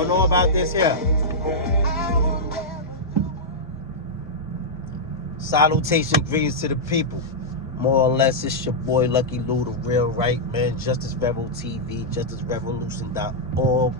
don't know about this here. Salutation, greetings to the people. More or less, it's your boy Lucky Lou, the real right man. Justice Rebel TV, justicerevolution.org.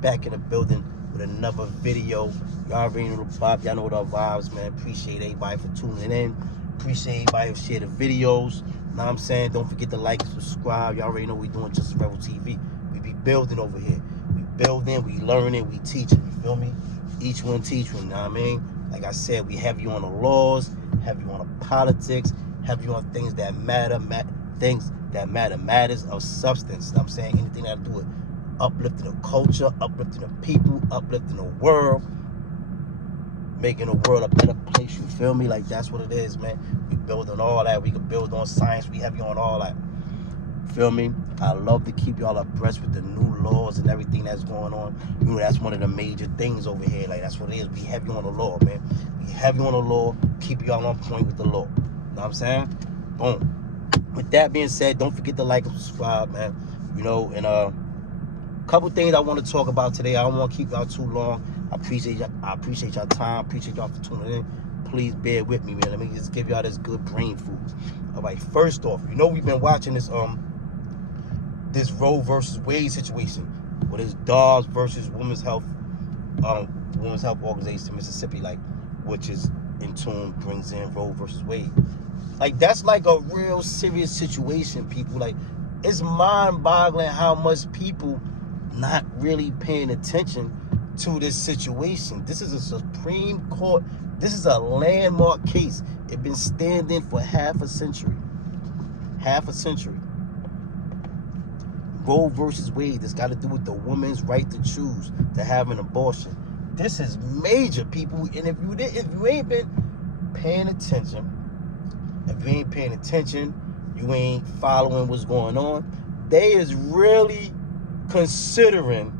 Back in the building with another video. Y'all already know the vibe. Y'all know the vibes, man. Appreciate everybody for tuning in. Appreciate everybody who share the videos. Know what I'm saying? Don't forget to like and subscribe. Y'all already know we doing Justice Rebel TV. We be building over here. We building, we learning, we teaching. You feel me? Each one teach one. Know what I mean? Like I said, we have you on the laws, have you on the politics, have you on things that matter, things that matters of substance. Know what I'm saying? Anything that do with uplifting the culture, uplifting the people, uplifting the world, making the world a better place. You feel me? Like that's what it is, man. We build on all that. We can build on science. We have you on all that. Feel me? I love to keep y'all abreast with the new laws and everything that's going on. You know, that's one of the major things over here. Like, that's what it is. We have you on the law, man. We have you on the law. Keep y'all on point with the law. You know what I'm saying? Boom. With that being said, don't forget to like and subscribe, man. You know, and a couple things I want to talk about today. I don't want to keep y'all too long. I appreciate y'all time. Appreciate y'all for tuning in. Please bear with me, man. Let me just give y'all this good brain food. All right, first off, you know we've been watching this Roe v.Wade situation with this Dobbs versus Women's Health Organization in Mississippi, like, which is in tune brings in Roe versus Wade. Like, that's like a real serious situation, people. Like, it's mind-boggling how much people not really paying attention to this situation. This is a Supreme Court. This is a landmark case. It's been standing for half a century. Roe versus Wade. That's got to do with the woman's right to choose to have an abortion. This is major, people. And if you ain't been paying attention, you ain't following what's going on. They is really considering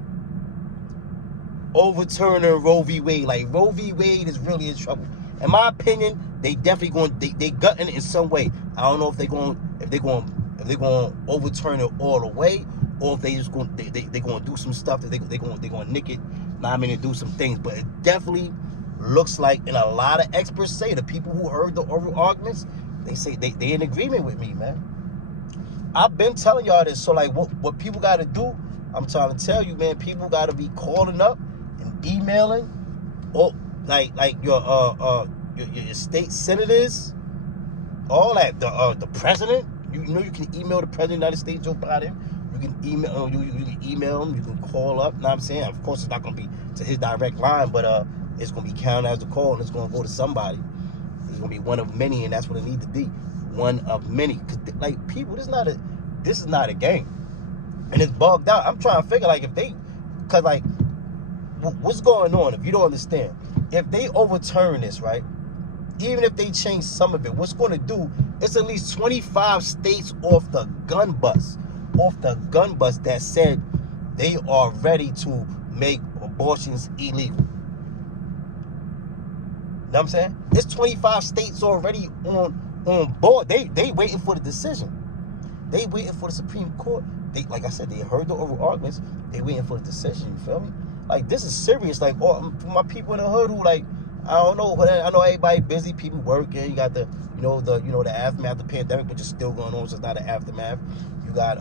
overturning Roe v. Wade. Like, Roe v. Wade is really in trouble. In my opinion, they definitely going. They gutting it in some way. I don't know if they're going to overturn it all the way, or if they just going they going to do some stuff that they going to nick it. Nah, I mean, to do some things, but it definitely looks like, and a lot of experts say, the people who heard the oral arguments, they say they in agreement with me, man. I've been telling y'all this. So like, what people got to do? I'm trying to tell you, man. People got to be calling up and emailing, or like your state senators, all that. The president. You know, you can email the president of the United States, Joe Biden. You can email him. You can call up. Know what I'm saying? Of course, it's not going to be to his direct line, but it's going to be counted as a call, and it's going to go to somebody. It's going to be one of many, and that's what it needs to be. One of many. Because, like, people, this is not a game. And it's bugged out. I'm trying to figure, like, because, like, what's going on, if you don't understand? If they overturn this, right, even if they change some of it, what's going to do, it's at least 25 states off the gun bus that said they are ready to make abortions illegal. You know what I'm saying? It's 25 states already on board. They waiting for the decision. They waiting for the Supreme Court. They, like I said, they heard the oral arguments. They waiting for the decision. You feel me? Like, this is serious. Like, for my people in the hood who, like, I don't know, but I know everybody busy, people working. You got the aftermath of the pandemic, which is still going on, so it's not an aftermath. You got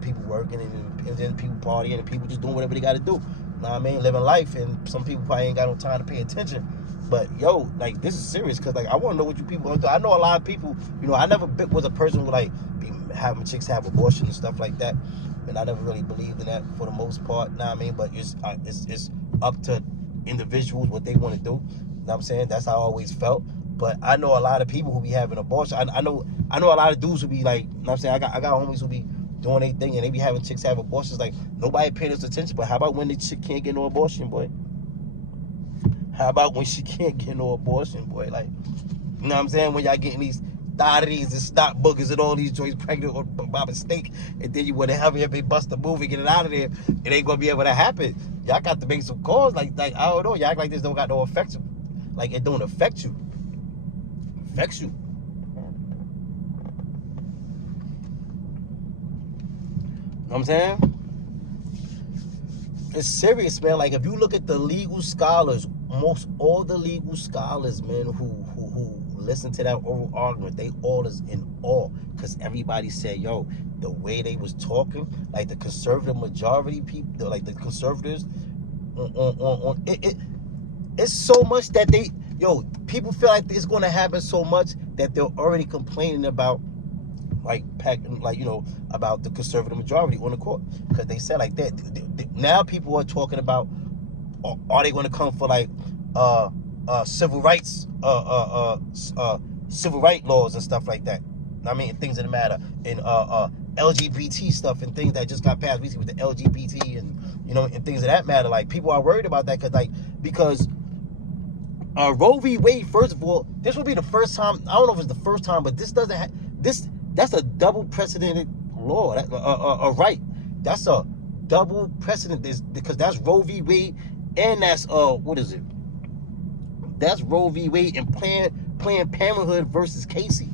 people working, and then people partying, and people just doing whatever they got to do. You know what I mean? Living life, and some people probably ain't got no time to pay attention. But yo, like, this is serious, because, like, I want to know what you people gonna do. I know a lot of people. You know, I never was a person who, like, be having chicks have abortion and stuff like that, and I never really believed in that for the most part. Know what I mean? But it's up to individuals what they want to do. You know what I'm saying? That's how I always felt. But I know a lot of people who be having abortion. I know a lot of dudes who be like, you know what I'm saying? I got homies who be doing their thing, and they be having chicks have abortions. Like, nobody paying us attention. But how about when the chick can't get no abortion, boy? How about when she can't get no abortion, boy? Like, you know what I'm saying? When y'all getting these thotties and snot boogers and all these joints pregnant by mistake, and then you want to hurry up and bust the movie, get it out of there, it ain't gonna be able to happen. Y'all got to make some calls. Like I don't know. Y'all act like this don't got no effect. Like, it don't affect you. Affects you. Know what I'm saying? it's serious, man. Like, if you look at the legal scholars, most all the legal scholars, man, who listen to that oral argument, they all is in awe, because everybody said, yo, the way they was talking, like the conservative majority people, like the conservatives, on it's so much that people feel like it's going to happen so much that they're already complaining about, like, about the conservative majority on the court, because they said like that. Now people are talking about, are they going to come for like civil rights civil right laws and stuff like that? I mean, things that matter, and LGBT stuff and things that just got passed recently with the LGBT and and things of that matter. Like, people are worried about that because Roe v. Wade, first of all, this will be the first time. I don't know if it's the first time, but this doesn't have this. That's a double precedented law, right? That's a double precedent, because that's Roe v. Wade, and that's what is it? That's Roe v. Wade and Planned Parenthood versus Casey.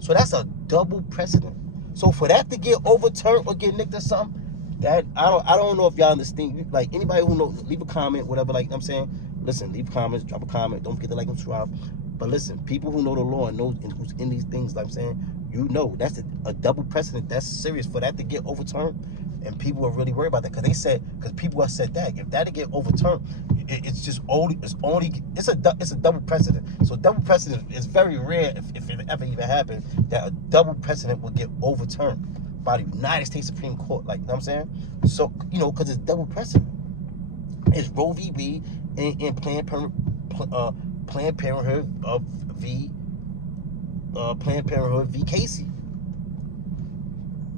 So that's a double precedent. So for that to get overturned or get nicked or something, that I don't know if y'all understand. Like, anybody who knows, leave a comment, whatever. Like I'm saying, listen, leave comments, drop a comment. Don't forget to like and subscribe. But listen, people who know the law and knows and who's in these things, like I'm saying, that's a double precedent. That's serious. For that to get overturned, and people are really worried about that, because people have said that if that get overturned, it's a double precedent. So double precedent is very rare, if it ever even happened, that a double precedent will get overturned by the United States Supreme Court. Like, you know what I'm saying? So, because it's double precedent. It's Roe v. Wade and Planned Parenthood v. Casey. You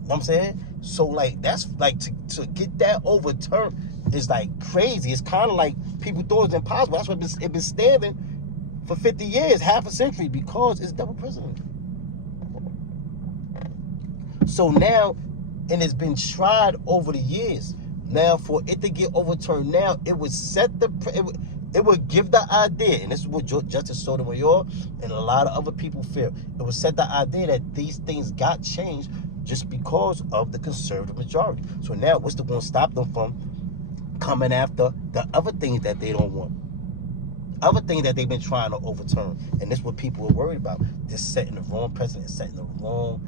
know what I'm saying? So, like, that's like, to get that overturned is like crazy. It's kind of like people thought it was impossible. That's why it's been standing for 50 years, half a century, because it's double precedent. So now, and it's been tried over the years. Now, for it to get overturned now, it would it would give the idea, and this is what Justice Sotomayor and a lot of other people feel, it would set the idea that these things got changed just because of the conservative majority. So now, what's going to stop them from coming after the other things that they don't want? Other things that they've been trying to overturn. And this is what people are worried about. Just setting the wrong precedent, setting the wrong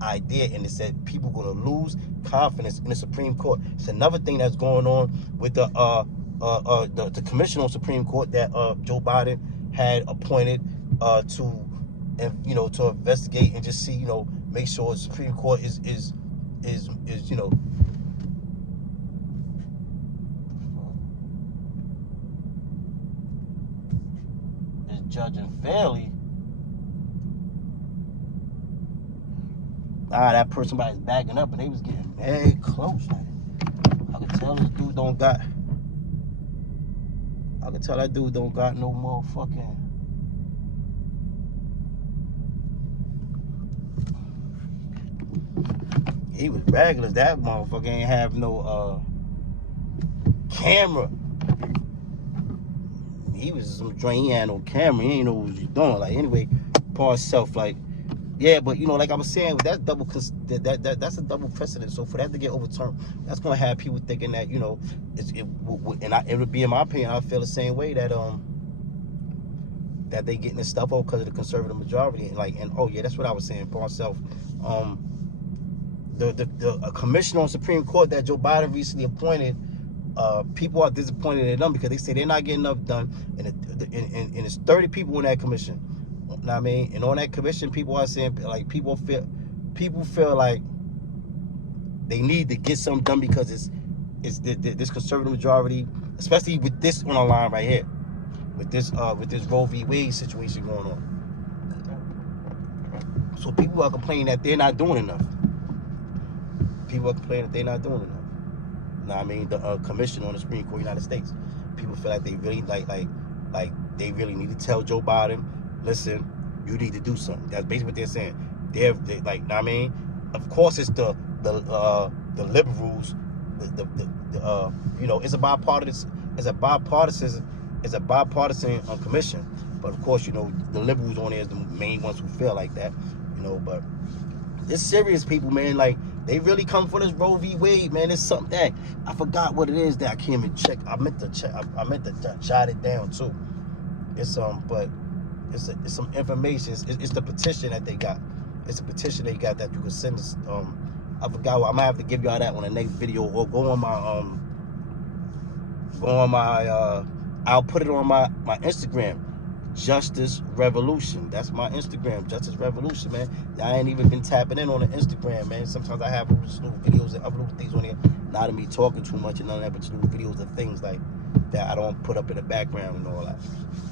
idea, and it said people are going to lose confidence in the Supreme Court. It's another thing that's going on with the commission on Supreme Court that Joe Biden had appointed to investigate and just see, make sure the Supreme Court is judging fairly. That person somebody's backing up, and they was getting very close. I could tell this dude don't got. I could tell that dude don't got no motherfucking. He was regular. That motherfucker ain't have no camera. He was some joint. He had no camera. He ain't know what he was doing. Like, anyway, Paul self, like. Yeah, but like I was saying, that's that's a double precedent. So for that to get overturned, that's gonna have people thinking that it would be, in my opinion, I feel the same way, that that they getting this stuff over because of the conservative majority, and oh yeah, that's what I was saying for myself. The commission on Supreme Court that Joe Biden recently appointed, people are disappointed in them because they say they're not getting enough done, and it's 30 people in that commission. You know what I mean? And on that commission, people are saying, like, people feel like they need to get something done because it's this conservative majority, especially with this on the line right here, with this Roe v. Wade situation going on. So people are complaining that they're not doing enough. People are complaining that they're not doing enough. You know what I mean? The commission on the Supreme Court of the United States. People feel like they really like they really need to tell Joe Biden, listen, you need to do something. That's basically what they're saying. They like, I mean, of course it's the liberals, it's a bipartisan commission. But of course, the liberals on there is the main ones who feel like that, but it's serious, people, man. Like, They really come for this Roe v. Wade, man. It's something that I forgot what it is that I can't even check. I meant to check. I meant to jot it down too. It's but it's some information. It's the petition that they got. It's a petition they got that you can send us. I forgot. I might have to give y'all that on the next video, or go on my I'll put it on my Instagram. Justice Revolution. That's my Instagram, Justice Revolution, man. I ain't even been tapping in on the Instagram, man. Sometimes I have little videos and upload things on here. Not to me talking too much and none of that, but just little videos of things like that I don't put up in the background and all that.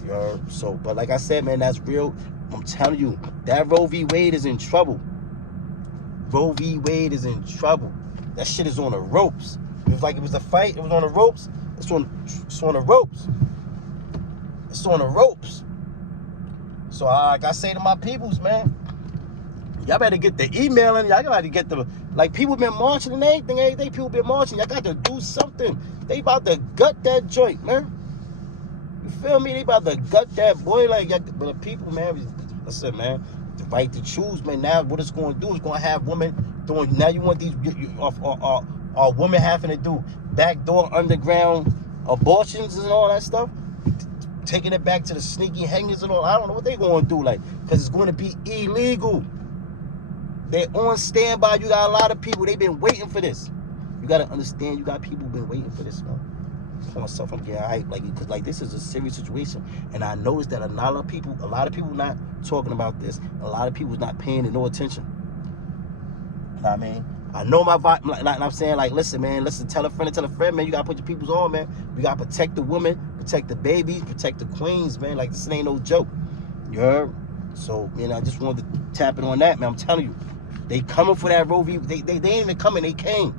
You heard? So, but like I said, man, that's real. I'm telling you, that Roe v. Wade is in trouble. Roe v. Wade is in trouble. That shit is on the ropes. It was a fight, it was on the ropes. It's on the ropes. It's on the ropes. So like I say to my peoples, man, y'all better get the emailing. Y'all gotta get the, like, people been marching and everything. Every day people been marching. Y'all got to do something. They about to gut that joint, man. You feel me? They about to gut that boy. Like, but the people, man, listen, man, the right to choose, man. Now what it's going to do is going to have women doing, now you want these, women having to do backdoor underground abortions and all that stuff. Taking it back to the sneaky hangers and all. I don't know what they going to do, like, because it's going to be illegal. They're on standby. You got a lot of people. They've been waiting for this. You got to understand. You got people been waiting for this, man. For myself, I'm getting hyped, like, because like this is a serious situation, and I noticed that a lot of people not talking about this. A lot of people not paying no attention. You know what I mean? I know my vibe, like I'm saying, like, listen, man, tell a friend, man, you gotta put your peoples on, man. You gotta protect the women, protect the babies, protect the queens, man. Like, this ain't no joke. You heard? So, man, I just wanted to tap it on that, man. I'm telling you, they coming for that Roe v. They ain't even coming, they came.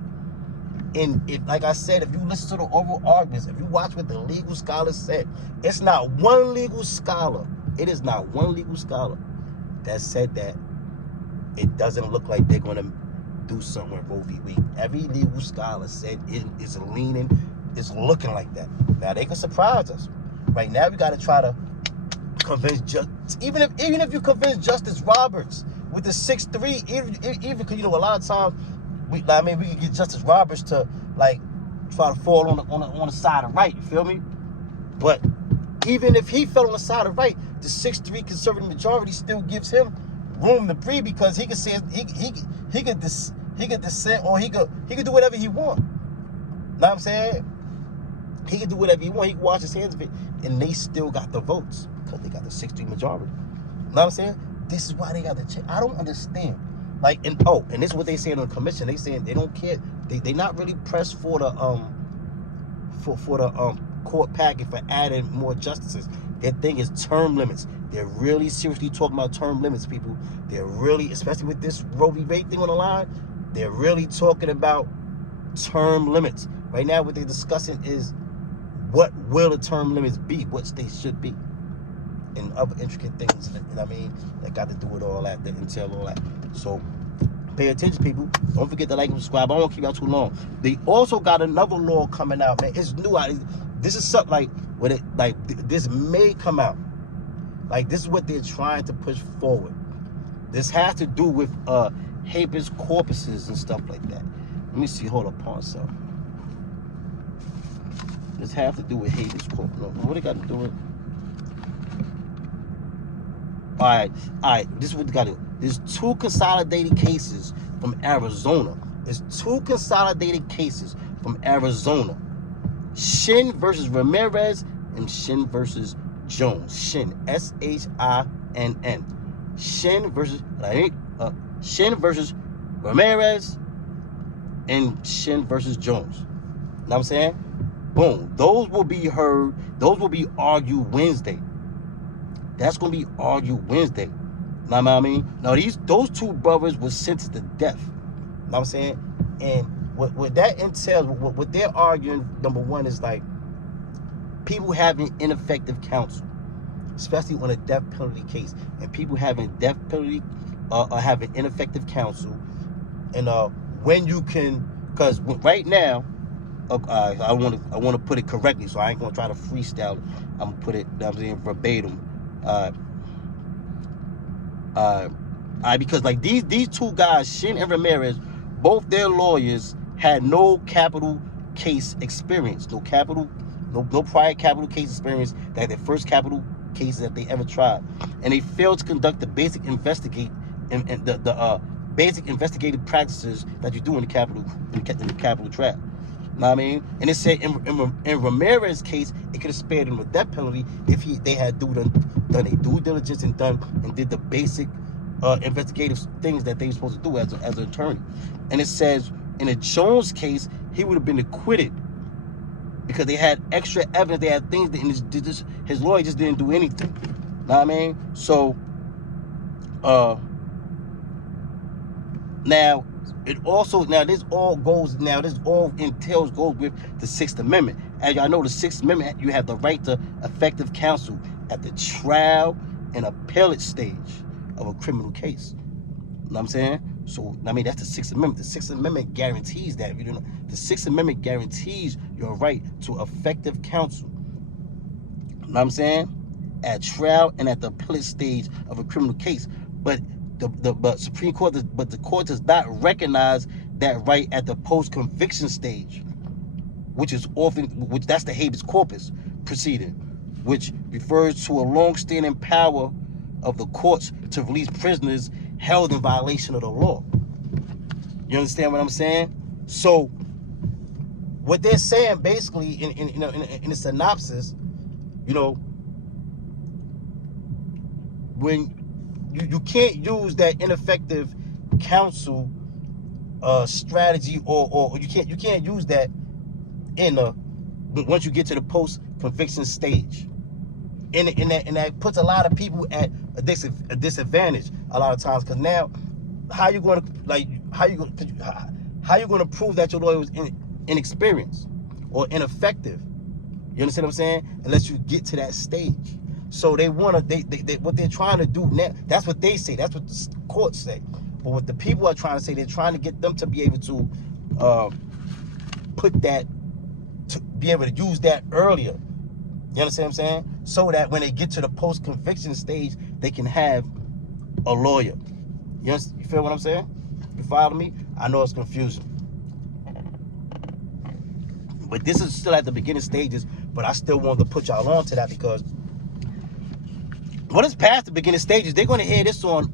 And if, like I said, if you listen to the oral arguments, if you watch what the legal scholars said, it's not one legal scholar. It is not one legal scholar that said that it doesn't look like they're gonna do something with Roe v. Wade. Every legal scholar said it is leaning, it's looking like that. Now they can surprise us. Right now we got to try to convince even if you convince Justice Roberts with the 6'3", even because, you know, a lot of times we can get Justice Roberts to, like, try to fall on the side of right. You feel me? But even if he fell on the side of right, the 6'3" conservative majority still gives him room to breathe, because he can say he could dissent, or he could do whatever he want. Know what I'm saying? He can do whatever he want. He can wash his hands of it, and they still got the votes because they got the 6'3" majority. Know what I'm saying? This is why they got the check. I don't understand. Like, and this is what they saying on the commission. They saying they don't care. They not really pressed for the court packet for adding more justices. Their thing is term limits. They're really seriously talking about term limits, people. They're really, especially with this Roe v. Wade thing on the line, they're really talking about term limits. Right now, what they're discussing is what will the term limits be, what states should be, and other intricate things, you know what I mean, that got to do with all that, that entail all that. So pay attention, people. Don't forget to like and subscribe. I won't keep y'all too long. They also got another law coming out, man. It's new. This is something this may come out. Like, this is what they're trying to push forward. This has to do with habeas corpuses and stuff like that. Let me see. Hold up, pause. So this has to do with habeas corpus. What it got to do with? All right. This is what they got to do. There's 2 consolidated cases from Arizona. Shin versus Ramirez and Shin versus Jones. Shin, S-H-I-N-N. Shin versus Ramirez and Shin versus Jones. Know what I'm saying? Boom. Those will be heard. Those will be argued Wednesday. That's going to be argued Wednesday. Know what I mean? Now, those 2 brothers were sentenced to death. Know what I'm saying? And what that entails, what they're arguing, number one, is like people having ineffective counsel, especially on a death penalty case, and people having death penalty having ineffective counsel, and when you can, because right now, I want to put it correctly, so I ain't gonna try to freestyle it. I'm gonna put it, I'm saying, verbatim. Because like these 2 guys, Shin and Ramirez, both their lawyers had no capital case experience, no prior capital case experience. That their first capital cases that they ever tried, and they failed to conduct the basic basic investigative practices that you do in the capital trial. Know what I mean? And it said in Ramirez's case, it could have spared him a death penalty if they had done a due diligence and did the basic investigative things that they were supposed to do as an attorney. And it says in the Jones case, he would have been acquitted because they had extra evidence. They had things that his lawyer just didn't do anything. Know what I mean? So now this all entails goes with the Sixth Amendment. As y'all know, the Sixth Amendment, you have the right to effective counsel at the trial and appellate stage of a criminal case. You know what I'm saying? So, I mean, that's the Sixth Amendment. The Sixth Amendment guarantees that. You know, the Sixth Amendment guarantees your right to effective counsel. You know what I'm saying? At trial and at the appellate stage of a criminal case. But the court does not recognize that right at the post-conviction stage, which that's the habeas corpus proceeding, which refers to a long-standing power of the courts to release prisoners held in violation of the law. You understand what I'm saying? So what they're saying basically in a synopsis, you know, when you can't use that ineffective counsel strategy, or you can't use that once you get to the post-conviction stage, and that puts a lot of people at a disadvantage a lot of times, because now how you going to prove that your lawyer was inexperienced or ineffective? You understand what I'm saying? Unless you get to that stage. So they what they're trying to do now, that's what they say, that's what the courts say. But what the people are trying to say, they're trying to get them to be able to be able to use that earlier. You understand what I'm saying? So that when they get to the post-conviction stage, they can have a lawyer. You feel what I'm saying? You follow me? I know it's confusing, but this is still at the beginning stages. But I still wanted to put y'all on to that, because when it's past the beginning stages, they're going to hear this on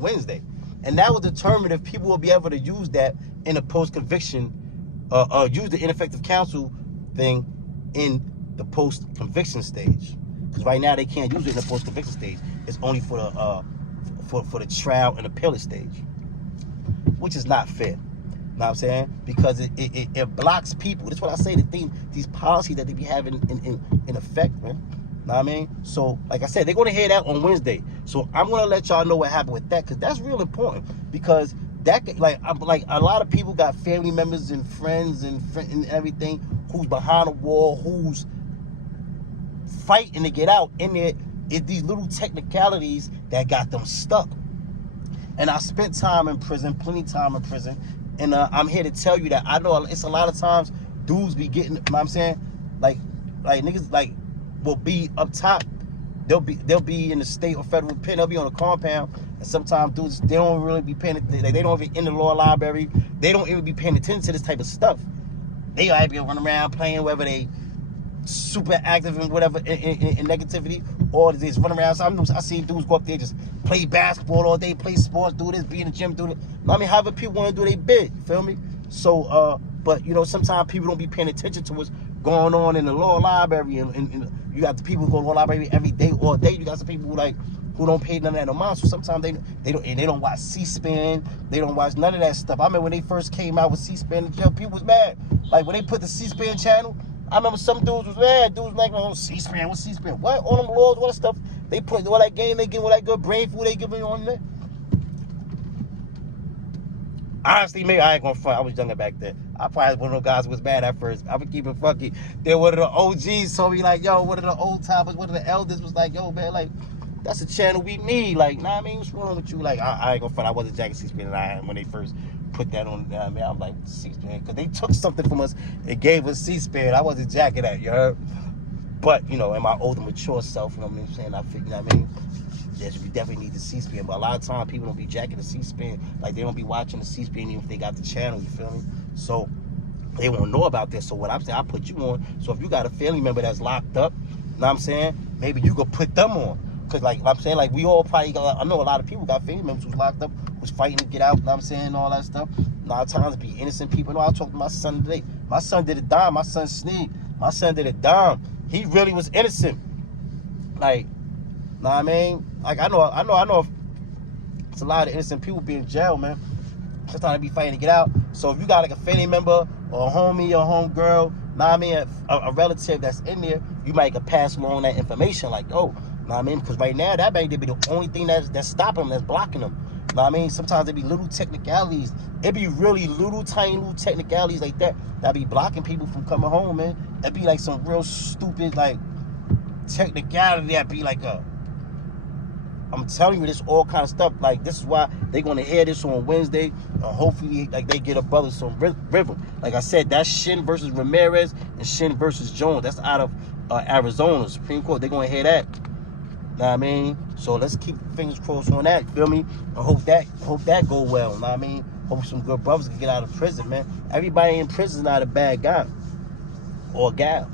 Wednesday, and that will determine if people will be able to use that in a post-conviction, use the ineffective counsel thing in the post-conviction stage. Because right now they can't use it in the post-conviction stage. It's only for the trial and appellate stage, which is not fair. You know what I'm saying? Because it blocks people. That's what I say. These policies that they be having in effect, man. Know what I mean? So, like I said, they're going to hear that on Wednesday. So I'm going to let y'all know what happened with that, because that's real important. Because that, like a lot of people got family members and friends and everything who's behind a wall, who's fighting to get out, and it's these little technicalities that got them stuck. And I spent time in prison, plenty time in prison, and I'm here to tell you that I know it's a lot of times dudes be getting, you know what I'm saying, like niggas will be up top. They'll be in the state or federal pen. They'll be on a compound, and sometimes dudes, they don't really be paying. They don't even in the law library. They don't even be paying attention to this type of stuff. They might be running around playing, whether they super active in whatever in negativity, or they just run around. So I see dudes go up there, just play basketball all day, play sports, do this, be in the gym, do it. I mean, however people want to do they big. You feel me? So, but you know, sometimes people don't be paying attention to what's going on in the law library, and you got the people who go to the law library every day, all day. You got some people who don't pay none of that no mind. So sometimes they don't watch C-SPAN. They don't watch none of that stuff. I remember when they first came out with C-SPAN in jail, people was mad. Like when they put the C-SPAN channel, I remember some dudes was mad. Dudes like, oh, C-SPAN, what's C-SPAN? What? All them laws, all that stuff. They put all that game they give, all that good brain food they give me on there. Honestly, maybe I ain't gonna front. I was younger back then. I probably was one of those guys who was mad at first. I would keep it funky. Then one of the OGs told me, like, yo, one of the old timers, one of the elders was like, yo, man, like, that's a channel we need. Like, nah, I mean, what's wrong with you? Like, I ain't gonna front. I wasn't jacking C-SPAN when they first put that on. I mean, I was like, C-SPAN, because they took something from us and gave us C-SPAN. I wasn't jacking that, you heard? But, you know, in my older, mature self, you know what I'm saying, I figure, you know what I mean? Yes, we definitely need the C-SPAN, but a lot of times people don't be jacking the C-SPAN. Like, they don't be watching the C-SPAN even if they got the channel, you feel me? So, they won't know about this. So what I'm saying, I put you on. So if you got a family member that's locked up, you know what I'm saying, maybe you could put them on. Because, like I'm saying, like, we all probably got, I know a lot of people got family members who's locked up, who's fighting to get out, you know what I'm saying, all that stuff. A lot of times it be innocent people. You know, I talked to my son today. My son did a dime. My son Sneed. My son did a dime. He really was innocent. Like, know what I mean? Like, I know it's a lot of innocent people be in jail, man. Sometimes they be fighting to get out. So if you got like a family member or a homie or homegirl, know what I mean, a relative that's in there, you might could pass along that information. Like, oh, know what I mean? Because right now, that might be the only thing that's stopping them, that's blocking them. Know what I mean? Sometimes it be little technicalities. It be really tiny little technicalities like that be blocking people from coming home, man. It be like some real stupid, like, technicality that be like I'm telling you, this all kind of stuff. Like, this is why they gonna hear this on Wednesday. Hopefully, like, they get a brother some rhythm. Like I said, that's Shin versus Ramirez and Shin versus Jones. That's out of Arizona Supreme Court. They gonna hear that. Know what I mean? So let's keep fingers crossed on that. Feel me? I hope that go well. Know what I mean? Hope some good brothers can get out of prison, man. Everybody in prison is not a bad guy or gal.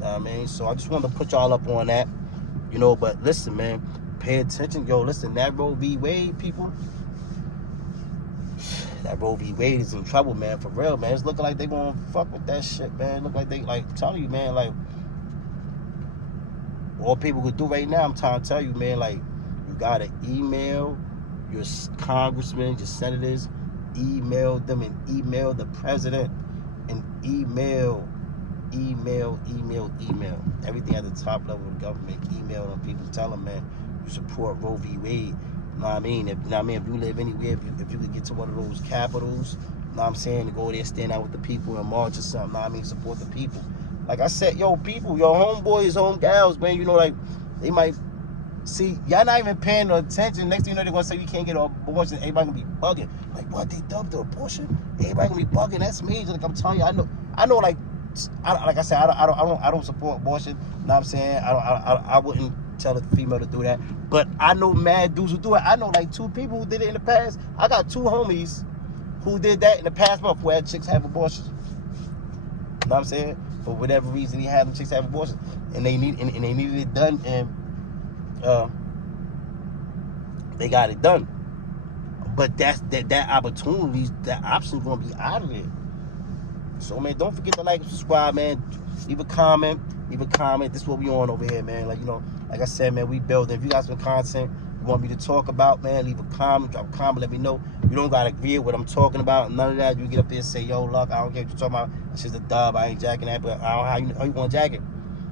Know what I mean? So I just wanted to put y'all up on that. You know, but listen, man, pay attention. Yo, listen, that RoeV.Wade, people, that RoeV.Wade is in trouble, man, for real, man. It's looking like they gonna fuck with that shit, man. Look like they, like, I'm telling you, man, like, all people could do right now, I'm trying to tell you, man, like, you gotta email your congressmen, your senators, email them and email the president and email. Everything at the top level of the government. Email them people. Tell them, man, you support RoeV.Wade. You know what I mean? If you live anywhere, if you could get to one of those capitals, you know what I'm saying, to go there, stand out with the people and march or something, you know what I mean? Support the people. Like I said, yo, people, your homeboys, homegals, man, you know, like, they might see, y'all not even paying no attention. Next thing you know, they're gonna say you can't get an abortion. Everybody gonna be bugging. Like, what, they dubbed the abortion? Everybody gonna be bugging. That's major. Like, I'm telling you, I know, like I said, I don't support abortion. You know what I'm saying? I wouldn't tell a female to do that. But I know mad dudes who do it. I know like 2 people who did it in the past. I got 2 homies who did that in the past month where chicks have abortions. You know what I'm saying? For whatever reason, he had them chicks have abortions, and they needed it done, and they got it done. But that opportunity, that option's gonna be out of there. So, man, don't forget to like and subscribe, man. Leave a comment. This is what we on over here, man. Like, you know, like I said, man, we building. If you got some content you want me to talk about, man, leave a comment. Drop a comment. Let me know. You don't got to agree with what I'm talking about. None of that. You get up there and say, yo, look, I don't care what you're talking about. It's just a dub. I ain't jacking that. But how you want to jack it?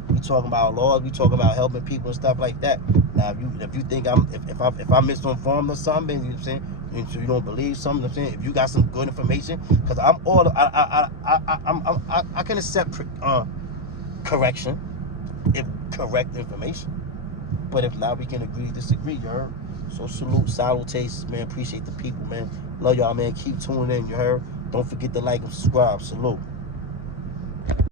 We talking about laws. We talking about helping people and stuff like that. Now, if you think if I'm misinformed or something, you know what I'm saying? So you don't believe something, I'm saying, if you got some good information, because I can accept correction if correct information, but if not, we can agree to disagree. You heard? So salutations, man. Appreciate the people, man. Love y'all, man. Keep tuning in. You heard? Don't forget to like and subscribe. Salute.